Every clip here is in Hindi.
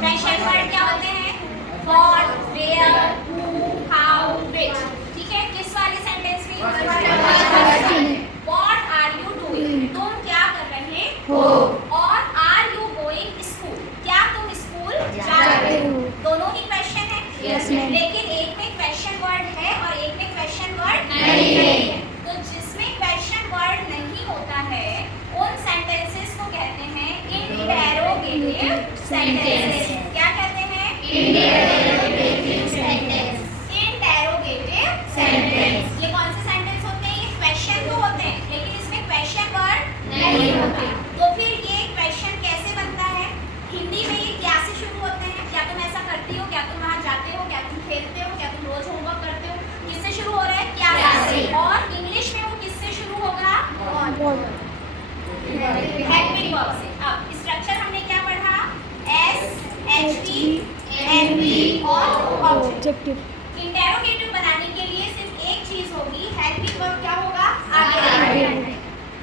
क्वेश्चन वर्ड क्या होते हैं? What, where, who, how, which. ठीक है, किस वाले सेंटेंस में यूज होता है? व्हाट आर यू डूइंग, तुम क्या कर रहे हो। और आर यू गोइंग स्कूल, क्या तुम स्कूल जा रहे हो। दोनों ही क्वेश्चन है। Yes, ma'am. लेकिन एक में क्वेश्चन वर्ड है और एक में क्वेश्चन वर्ड नहीं है। तो जिसमें क्वेश्चन वर्ड नहीं होता है उन सेंटेंसेस को कहते हैं इंटरोगेटिव सेंटेंसेस। क्या कहते हैं? Interrogative sentence. Interrogative sentence. ये कौन से सेंटेंस होते हैं? ये क्वेश्चन तो होते हैं लेकिन इसमें क्वेश्चन वर्ड नहीं होता। तो फिर ये क्वेश्चन कैसे बनता है? हिंदी में ये क्या से शुरू होते हैं? क्या तुम ऐसा करती हो, क्या तुम वहां जाते हो, क्या तुम खेलते हो, क्या तुम रोज होमवर्क करते हो। किससे शुरू हो रहा है? क्या से। और इंग्लिश में वो किससे शुरू होगा? हेल्पिंग वर्ब से। अब स्ट्रक्चर हमने क्या पढ़ा? एस, एचवी, एमवी और ऑब्जेक्टिव। इंटरोगेटिव बनाने के लिए सिर्फ एक चीज होगी, हेल्पिंग वर्ब क्या होगा? आगे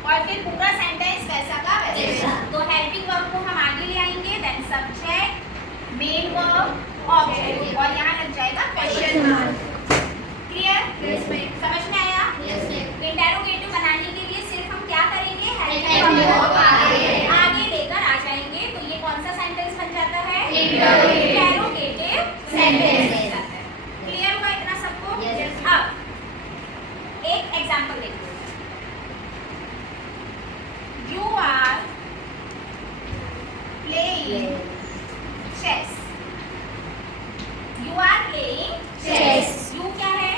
और फिर पूरा सेंटेंस वैसा का वैसा। तो हेल्पिंग वर्ब को हम आगे ले आएंगे, then subject, main verb, object और यहाँ लग जाएगा क्वेश्चन मार्क। क्लियर? समझ में आया? इंटरोगेटिव बनाने के लिए सिर्फ हम क्या करेंगे? हेल्पिंग वर्ब आगे लेकर आ जाएंगे। तो ये कौन सा सेंटेंस बन जाता है? इंटरोगेटिव सेंटेंस बन जाता है। क्लियर हुआ इतना सबको? अब एक एग्जांपल देखो। You are playing chess. You are playing chess. You क्या है?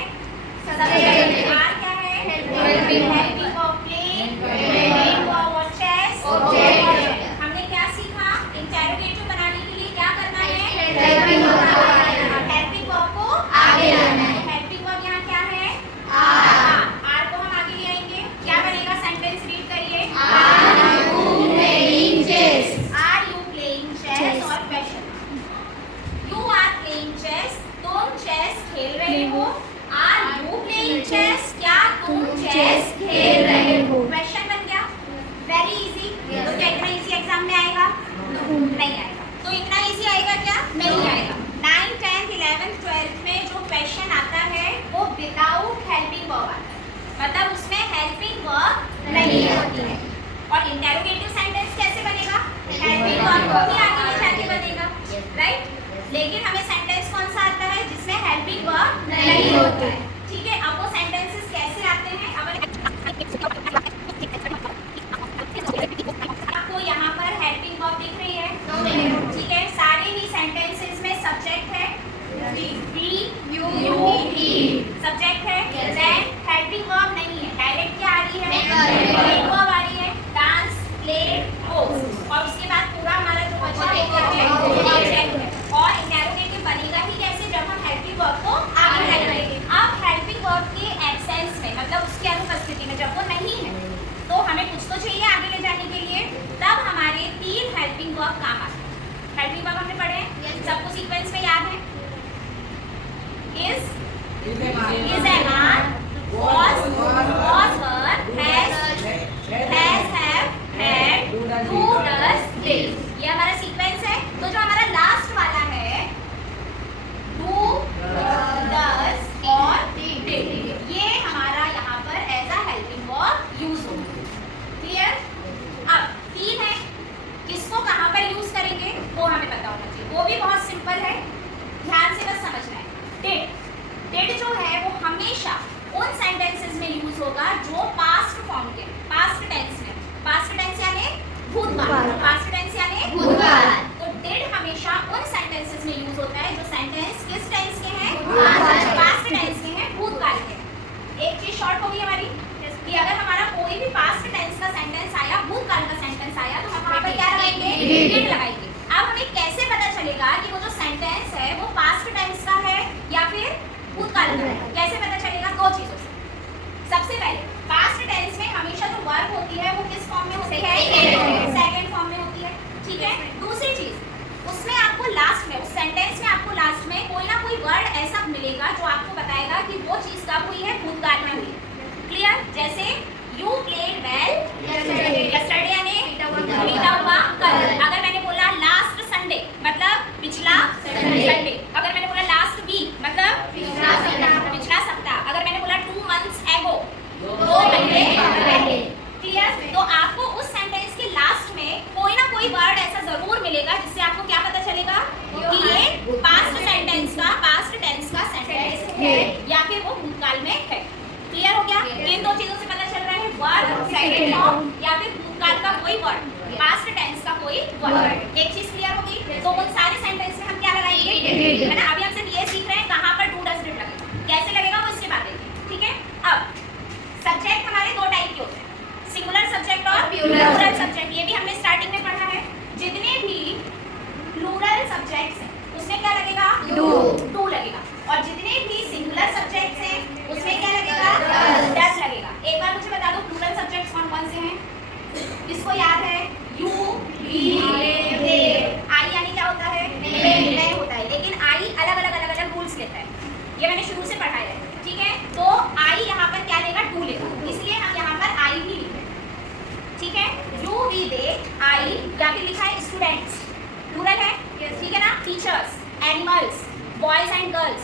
सब्जेक्ट। R क्या है? Helping verb. Play, main verb और चेस ऑब्जेक्ट। हमने क्या सीखा? इंटरोगेटिव बनाने के लिए क्या करना है? हेल्पिंग वर्ब को आगे लाना है। हेल्पिंग वर्ब यहाँ क्या है? R को हम आगे ले आएंगे। क्या बनेगा? सेंटेंस रीड करिए। Are you playing chess? और question. You are playing chess. तुम चेस खेल रहे हो। Are you playing chess? क्या तुम चेस खेल रहे हो। क्वेश्चन बन गया। Very easy. तो क्या इतना इजी एग्जाम में आएगा? नहीं आएगा। तो इतना इजी आएगा क्या? नहीं आएगा। 9, 10, 11, 12 में जो क्वेश्चन आता है वो विदाउट हेल्पिंग वर्ब आता है, मतलब उसमें हेल्पिंग वर्ब नहीं होती है। और इंटरोगेटिव सेंटेंस कैसे बनेगा? हेल्पिंग वर्ब को ही आगे ले जाके बनेगा, राइट? लेकिन हमें सेंटेंस कौन सा आता है जिसमें हेल्पिंग वर्ब नहीं होता है। ठीक है, अब वो सेंटेंसेस कैसे आते हैं? आपको यहाँ पर हेल्पिंग वर्ब दिख रही है? ठीक है, सारे ही सेंटेंसेस में सब्जेक्ट है, बी यू ही सब्जेक्ट है। देन हेल्पिंग वर्ब नहीं है, डायरेक्ट क्या आ रही है? मेन वर्ब आ रही है। डांस, प्ले, पोज और उसके बाद पूरा हमारा जो बचा है ऑब्जेक्ट है। और इंटरोगेटिव बनेगा ही कैसे? जब हम हेल्पिंग वर्ब को आगे लगाएंगे। अब हेल्पिंग वर्ब के एब्सेंस में, मतलब उसके अनुपस्थिति में, जब वो नहीं है तो हमें कुछ तो चाहिए आगे ले जाने के लिए। तब हमारे 3 हेल्पिंग वर्ब काम आते हैं। हेल्पिंग वर्ब हमने पढ़े हैं, सबको सीक्वेंस में याद है? is am, are, was, were, has, have, had, do, does, did। ये हमारा सीक्वेंस है। तो जो हमारा लास्ट वाला है do, does और did, ये हमारा यहाँ पर as a helping verb use होगा। क्लियर? अब 3 है, किसको कहाँ पर यूज करेंगे वो हमें पता होना चाहिए। वो भी बहुत सिंपल है, ध्यान से बस समझना है। डिड जो है वो हमेशा उन सेंटेंसेस में यूज होगा जो पास्ट फॉर्म के, पास्ट टेंस में। पास्ट टेंस यानी भूतकाल, पास्ट टेंस यानी भूतकाल। तो डिड हमेशा उन सेंटेंसेस में यूज होता है जो सेंटेंस किस टेंस के हैं? पास्ट टेंस के हैं, भूतकाल के हैं। एक चीज शॉर्ट होगी हमारी कि अगर हमारा कोई भी पास्ट टेंस का सेंटेंस आया, भूतकाल का सेंटेंस आया, तो हम वहां पर क्या लगाएंगे? डिड लगाएंगे। अब हमें कैसे पता चलेगा कि वो जो सेंटेंस है वो पास्ट टेंस का है या फिर भूतकाल का है? कैसे पता चलेगा? 2 चीजों से। सबसे पहले पास्ट टेंस में हमेशा जो वर्ब होती है वो किस फॉर्म में होती है? सेकंड फॉर्म में होती है। ठीक है। दूसरी चीज, उसमें आपको लास्ट में, उस सेंटेंस में आपको लास्ट में कोई ना कोई वर्ड ऐसा मिलेगा जो आपको बताएगा कि वो चीज कब हुई है? भूतकाल में हुई है। क्लियर? जैसे यू प्लेड वेल यस्टरडे यानी बीता हुआ कल। अगर मैंने बोला लास्ट संडे मतलब कोई वर्ड ऐसा जरूर मिलेगा जिससे आपको क्या पता चलेगा कि ये पास्ट टेंस का सेंटेंस है या फिर वो भूतकाल में है। क्लियर हो गया? इन दो चीजों से पता चल रहा है वर्ब सेकंड फॉर्म या फिर भूतकाल का कोई वर्ड, पास्ट टेंस का कोई वर्ड। एक चीज क्लियर होगी? तो उन सारे सेंटेंस में हम क्या लगाएंगे, है ना? अभी हम सिर्फ ये सीख रहे हैं कहां पर डू डज डिड लगेगा, कैसे लगेगा वो इसके बाद देखेंगे। ठीक है, अब सब्जेक्ट हमारे दो टाइप के होते हैं, सिंगुलर सब्जेक्ट और प्लूरल सब्जेक्ट। ये भी हमने स्टार्टिंग में पढ़ा है। जितने भी प्लूरल सब्जेक्ट्स हैं उसमें क्या लगेगा, डू लगेगा, और जितने भी सिंगुलर सब्जेक्ट्स हैं उसमें क्या लगेगा, डज लगेगा। एक बार मुझे बता दो प्लूरल सब्जेक्ट्स कौन कौन से हैं? किसको याद है? यू, वी, दे। आई यानी क्या होता है, मैं होता है, लेकिन आई अलग अलग रूल्स लेता है, ये मैंने शुरू से पढ़ाया है। ठीक है, तो आई यहाँ पर क्या लेगा, डू लेगा, इसलिए हम यहाँ पर आई भी लिखेंगे। ठीक है, यू, वी, दे, आई, या फिर लिखा है स्टूडेंट्स, प्लूरल है, ठीक है ना? Teachers, animals, boys and girls,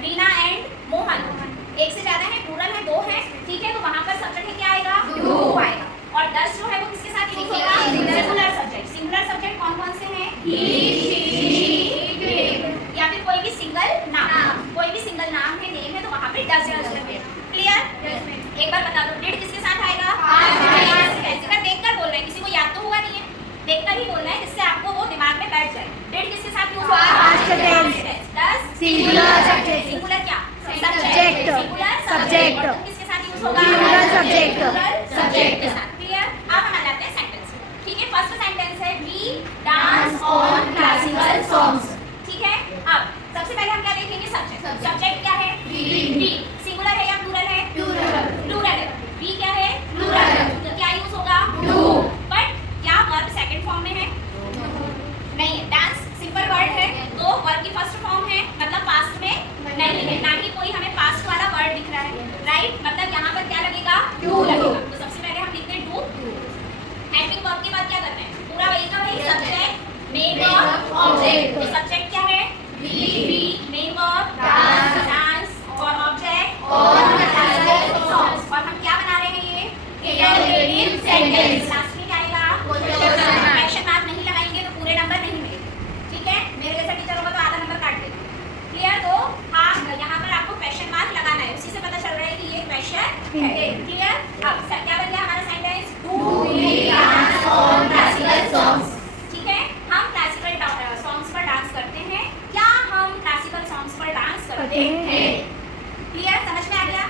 Reena and Mohan. एक से ज्यादा है, प्लूरल है, दो है, ठीक है, तो वहां पर सब्जेक्ट क्या आएगा, डू आएगा। और डज जो है वो किसके साथ यूज होगा, सिंगुलर सब्जेक्ट। सिंगुलर सब्जेक्ट कौन कौन से हैं, या फिर कोई भी सिंगल नाम, कोई भी सिंगल नाम है, नेम है, तो वहां पे डज यूज करेंगे। क्लियर? एक बार बता दो डिड किसके साथ आएगा, देखकर बोल रहे हैं, किसी को याद तो हुआ नहीं है, देखकर ही बोलना है जिससे आपको वो दिमाग में बैठ जाए। डिड किसके साथ यूज होगा, डज सिंगुलर सब्जेक्ट, सिंगुलर क्या सब्जेक्ट, सिंगुलर सब्जेक्ट किसके साथ यूज होगा, सब्जेक्ट के साथ। क्लियर? अब हम आ जाते हैं सेंटेंस। ठीक है, फर्स्ट सेंटेंस है we dance on classical songs. ठीक है, अब सबसे पहले हम क्या देखेंगे, सब्जेक्ट। सब्जेक्ट क्या है, वी। सिंगुलर है या प्लूरल है, प्लूरल है। वी क्या है, प्लूरल, तो क्या यूज होगा, डू। बट क्या वर्ब सेकंड फॉर्म में है, नहीं है। डांस सिंपल वर्ड है, तो वर्ब की फर्स्ट फॉर्म है, मतलब पास्ट में नहीं है, ना ही कोई हमें पास्ट वाला वर्ड दिख रहा है, राइट? मतलब यहाँ पर क्या लगेगा, डू लगेगा। तो सबसे पहले हम लिखते हैं डू। हेल्पिंग वर्ब के बाद क्या करना है, पूरा वही का वही, सब्जेक्ट, मेन वर्ब, ऑब्जेक्ट। तो सब्जेक्ट क्या है, वी, मेन वर्ब डांस, और ऑब्जेक्ट और हम क्या बना रहे हैं, ये सेंटेंस। लास्ट में क्या आएगा, क्वेश्चन मार्क नहीं लगाएंगे तो पूरे नंबर नहीं मिलेंगे। ठीक है, मेरे जैसा टीचर होगा तो आधा नंबर काट देगा। क्लियर? तो हाँ, यहाँ पर आपको क्वेश्चन मार्क लगाना है, उसी से पता चल रहा है कि ये क्वेश्चन है। क्लियर? अब क्या बन गया हमारा sentence, do we dance on classical songs. ठीक है, हम क्लासिकल सॉन्ग्स पर डांस करते हैं, क्या हम क्लासिकल सॉन्ग्स पर डांस करते हैं? क्लियर? समझ में आ गया?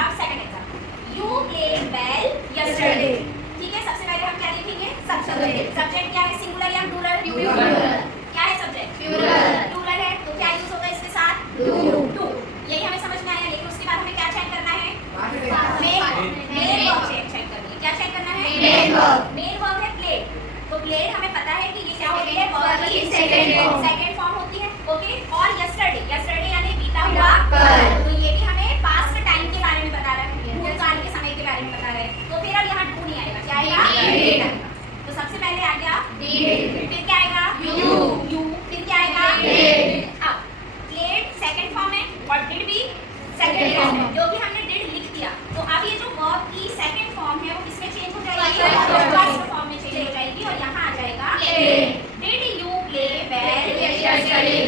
अब second example, you played well yesterday. ठीक है, सबसे पहले हम क्या देखेंगे, सब्जेक्ट। सब्जेक्ट क्या है, सिंगुलर या प्लूरल? क्या है सब्जेक्ट, प्लूरल है, तो क्या यूज होगा इसके साथ, डू। यही हमें समझ में आया, लेकिन उसके बाद हमें क्या चेक करना है, मेन वर्ब चेक करनी है। क्या चेक करना है, मेन वर्ब है प्लेड, तो प्लेड हमें पता है कि ये क्या होती है, वर्ब की सेकंड फॉर्म होती है। ओके, और यस्टरडे यानी बीता हुआ कल, तो ये भी हमें पास्ट टाइम के बारे में बता रहा है, भूतकाल के समय के बारे में बता रहा है। तो फिर अब यहाँ डू नहीं आएगा, क्या आएगा, तो सबसे पहले आ गया डिड, फिर क्या आएगा, यू, फिर क्या आएगा, अब प्लेड सेकंड फॉर्म है और डिड भी सेकंड फॉर्म है, जो भी हमने डिड लिख दिया, तो अब ये जो वर्ब की सेकंड फॉर्म है वो किसमें चेंज हो जाएगी, फर्स्ट फॉर्म में चेंज हो जाएगी, और यहाँ आ जाएगा did you play well yesterday.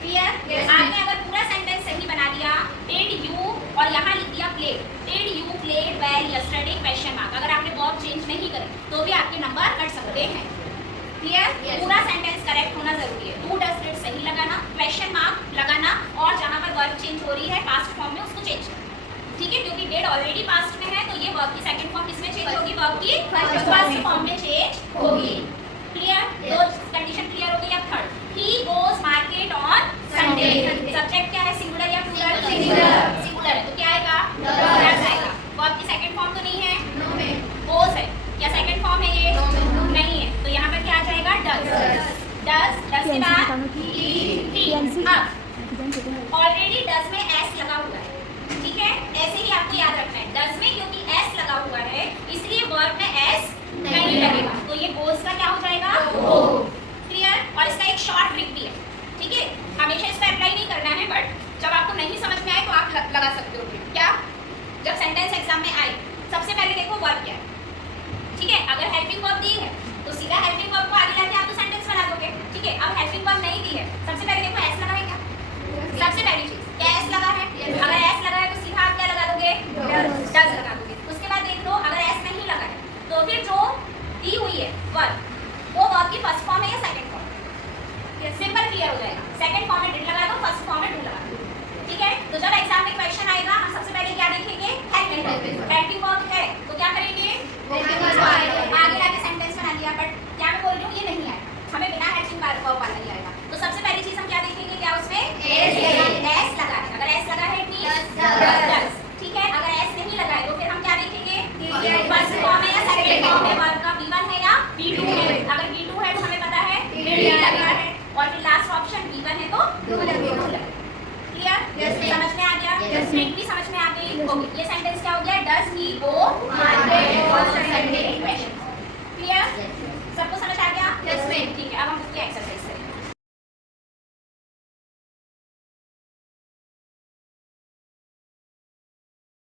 Clear? आपने अगर पूरा सेंटेंस सही बना दिया, डिड यू, और यहाँ लिख दिया played, did you played well yesterday question mark, अगर आपने वर्ब चेंज नहीं करे तो भी आपके नंबर कट सकते हैं। क्लियर? पूरा सेंटेंस करेक्ट होना जरूरी है, डू डज डिड सही लगाना, क्वेश्चन मार्क लगाना, और जहाँ पर वर्ब चेंज हो रही है पास्ट फॉर्म में उसको चेंज करना। ठीक है, क्योंकि डिड ऑलरेडी पास्ट में है, तो ये वर्ब की सेकंड फॉर्म किसमें चेंज होगी, वर्ब की फर्स्ट फॉर्म में चेंज होगी। क्लियर? दो कंडीशन क्लियर हो गई। अब third, he goes market on Sunday. Subject क्या है, सिंगुलर या प्लूरल, सिंगुलर है, तो क्या आएगा, डज आएगा। वर्ब की सेकंड फॉर्म तो नहीं है, गोज है, क्या सेकंड फॉर्म है, ये नहीं है, तो यहाँ पर क्या आ जाएगा, डज के बाद ही। अब ऑलरेडी डज में एस लगा हुआ है, ठीक है, ऐसे ही आपको याद रखना है, डज में क्योंकि एस लगा हुआ है इसलिए वर्ब में एस नहीं लगेगा, तो ये गोज का क्या हो जाएगा, गो। क्लियर? और इसका एक शॉर्ट ट्रिक भी है, ठीक है, हमेशा इसको अप्लाई नहीं करना है, बट जब आपको नहीं समझ में आए तो आप लगा सकते हो। क्या? जब सेंटेंस एग्जाम में आए सबसे पहले देखो वर्ब क्या है, ठीक है, अगर हेल्पिंग वर्ब दी है तो वर्ब, वो वर्ब की फर्स्ट फॉर्म है या सेकंड फॉर्म है, सिंपल क्लियर हो जाएगा। सेकंड फॉर्म में डिड लगा दो, फर्स्ट फॉर्म में डू लगा दो, ठीक है। तो जब एग्जाम में क्वेश्चन आएगा हम सबसे पहले क्या देखेंगे, हेल्पिंग वर्ब। हेल्पिंग वर्ब है तो क्या करेंगे, आगे आगे सेंटेंस बना दिया, बट क्या मैं बोल रही हूँ ये नहीं आएगा, हमें बिना हेल्पिंग वर्ब वाला ही आएगा। तो सबसे पहली चीज हम क्या देखेंगे, क्या उसमें एस लगा है, अगर एस लगा है इट मींस डज, ठीक है। अगर एस नहीं लगा है तो फिर हम क्या देखेंगे, फर्स्ट फॉर्म है या सेकंड फॉर्म है वर्ब का, V1 है या V2 है। अगर V2 है तो हमें पता है did लगा है, और फिर लास्ट ऑप्शन V1 है तो do लगा। क्लियर, समझ में आ गया, स्प्लिट भी समझ में आ गई। ओके, ये सेंटेंस क्या हो गया, डज ही गो मार्केट।